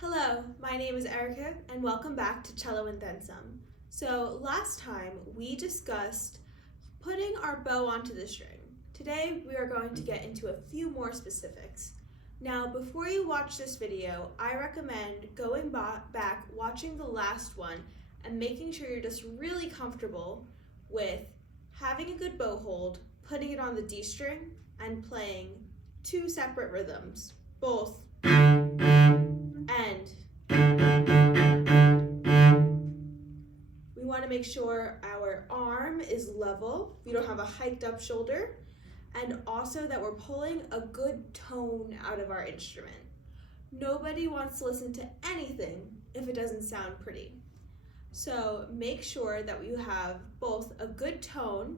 Hello, my name is Erica and welcome back to Cello and Then Some. So last time we discussed putting our bow onto the string. Today we are going to get into a few more specifics. Now before you watch this video, I recommend going back, watching the last one and making sure you're just really comfortable with having a good bow hold, putting it on the D string, and playing two separate rhythms, both and. We want to make sure our arm is level, we don't have a hiked up shoulder, and also that we're pulling a good tone out of our instrument. Nobody wants to listen to anything if it doesn't sound pretty. So make sure that you have both a good tone,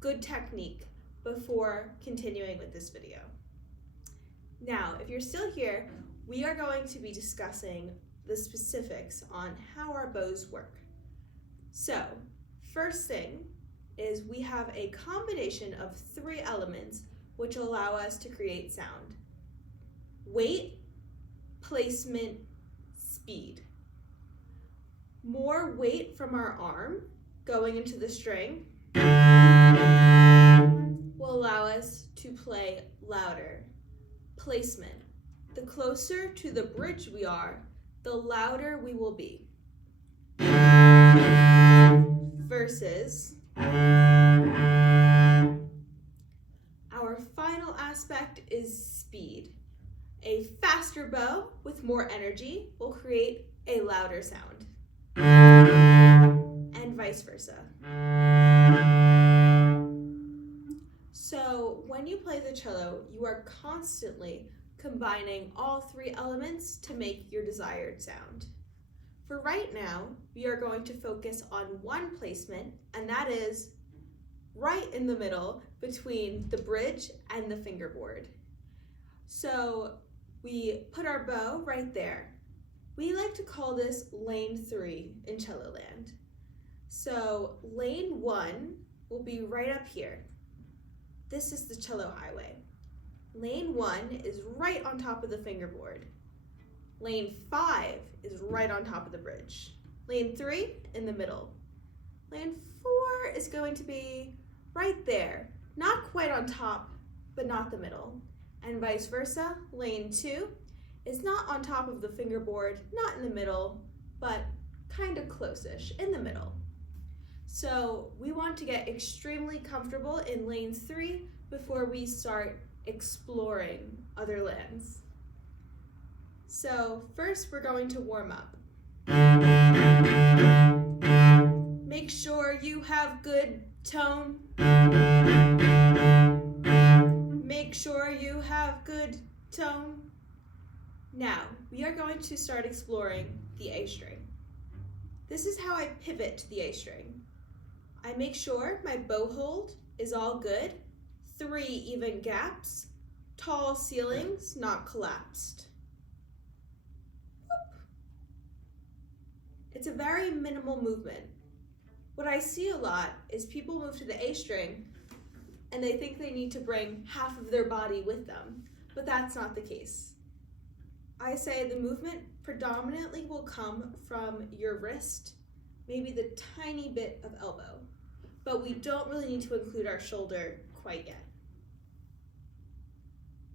good technique before continuing with this video. Now, if you're still here, we are going to be discussing the specifics on how our bows work. So, first thing is we have a combination of three elements which allow us to create sound. Weight, placement, speed. More weight from our arm going into the string will allow us to play louder. Placement. The closer to the bridge we are, the louder we will be. Versus our final aspect is speed. A faster bow with more energy will create a louder sound. And vice versa. So when you play the cello, you are constantly combining all three elements to make your desired sound. For right now, we are going to focus on one placement, and that is right in the middle between the bridge and the fingerboard. So we put our bow right there. We like to call this lane 3 in cello land. So lane 1 will be right up here. This is the cello highway. Lane 1 is right on top of the fingerboard. Lane 5 is right on top of the bridge. Lane 3 in the middle. Lane 4 is going to be right there, not quite on top, but not the middle. And vice versa, lane 2 is not on top of the fingerboard, not in the middle, but kind of close-ish, in the middle. So we want to get extremely comfortable in lane 3 before we start exploring other lands. So first we're going to warm up. Make sure you have good tone. Make sure you have good tone. Now, we are going to start exploring the A string. This is how I pivot to the A string. I make sure my bow hold is all good, 3 even gaps, tall ceilings, not collapsed. It's a very minimal movement. What I see a lot is people move to the A string and they think they need to bring half of their body with them, but that's not the case. I say the movement predominantly will come from your wrist, maybe the tiny bit of elbow, but we don't really need to include our shoulder quite yet.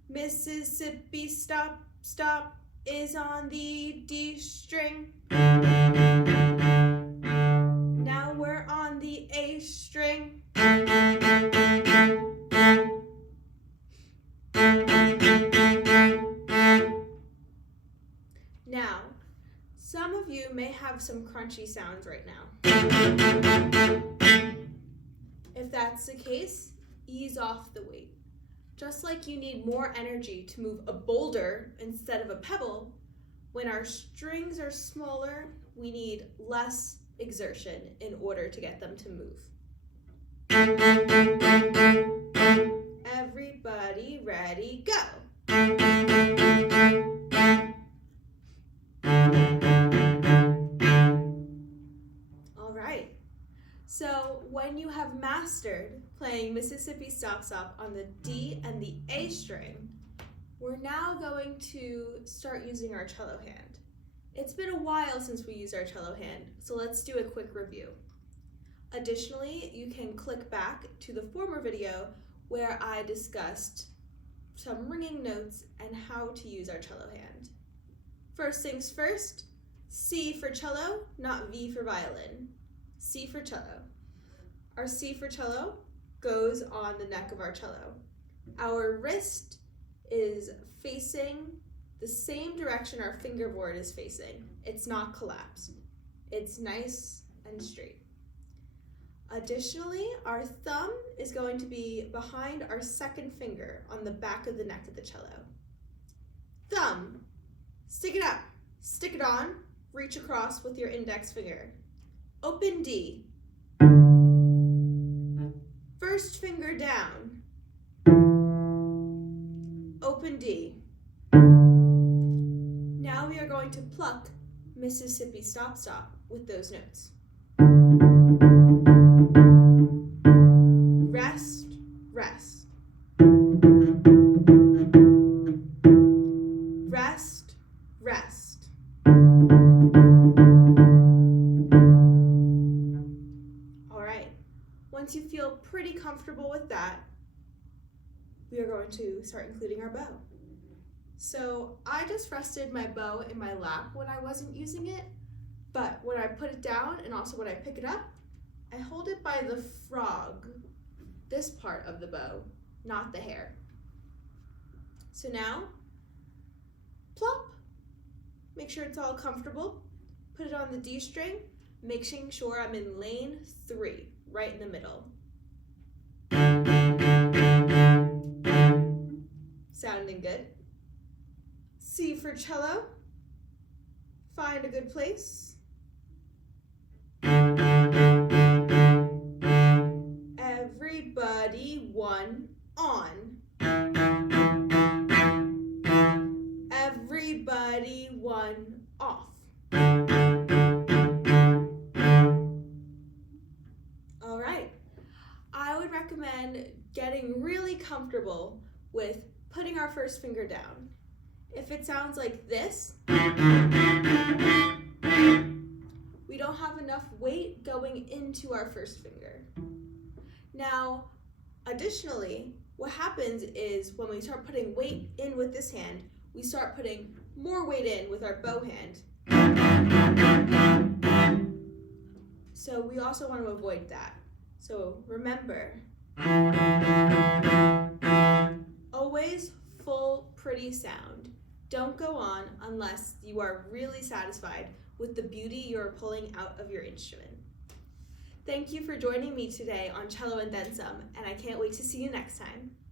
Mississippi stop, stop is on the D string. Now we're on the A string. Now, some of you may have some crunchy sounds right now. If that's the case, ease off the weight. Just like you need more energy to move a boulder instead of a pebble, when our strings are smaller, we need less exertion in order to get them to move. Everybody ready, go! All right, so when you have mastered playing Mississippi Stop Stop on the D and the A string, we're now going to start using our cello hand. It's been a while since we used our cello hand, so let's do a quick review. Additionally, you can click back to the former video where I discussed some ringing notes and how to use our cello hand. First things first, C for cello, not V for violin. C for cello. Our C for cello goes on the neck of our cello. Our wrist is facing the same direction our fingerboard is facing. It's not collapsed. It's nice and straight. Additionally, our thumb is going to be behind our second finger on the back of the neck of the cello. Thumb, stick it up, stick it on, reach across with your index finger. Open D. First finger down. Open D. Now we are going to pluck Mississippi Stop Stop with those notes. Rest, rest. Rest, rest. All right, once you feel pretty comfortable with that, we are going to start including our bow. So I just rested my bow in my lap when I wasn't using it, but when I put it down and also when I pick it up, I hold it by the frog, this part of the bow, not the hair. So now, plop, make sure it's all comfortable, put it on the D string, making sure I'm in lane 3, right in the middle. Sounding good. C for cello, find a good place. Everybody one on. Everybody one off. All right, I would recommend getting really comfortable with putting our first finger down. If it sounds like this, we don't have enough weight going into our first finger. Now, additionally, what happens is when we start putting weight in with this hand, we start putting more weight in with our bow hand. So we also want to avoid that. So remember, always full, pretty sound. Don't go on unless you are really satisfied with the beauty you're pulling out of your instrument. Thank you for joining me today on Cello and Then Some, and I can't wait to see you next time.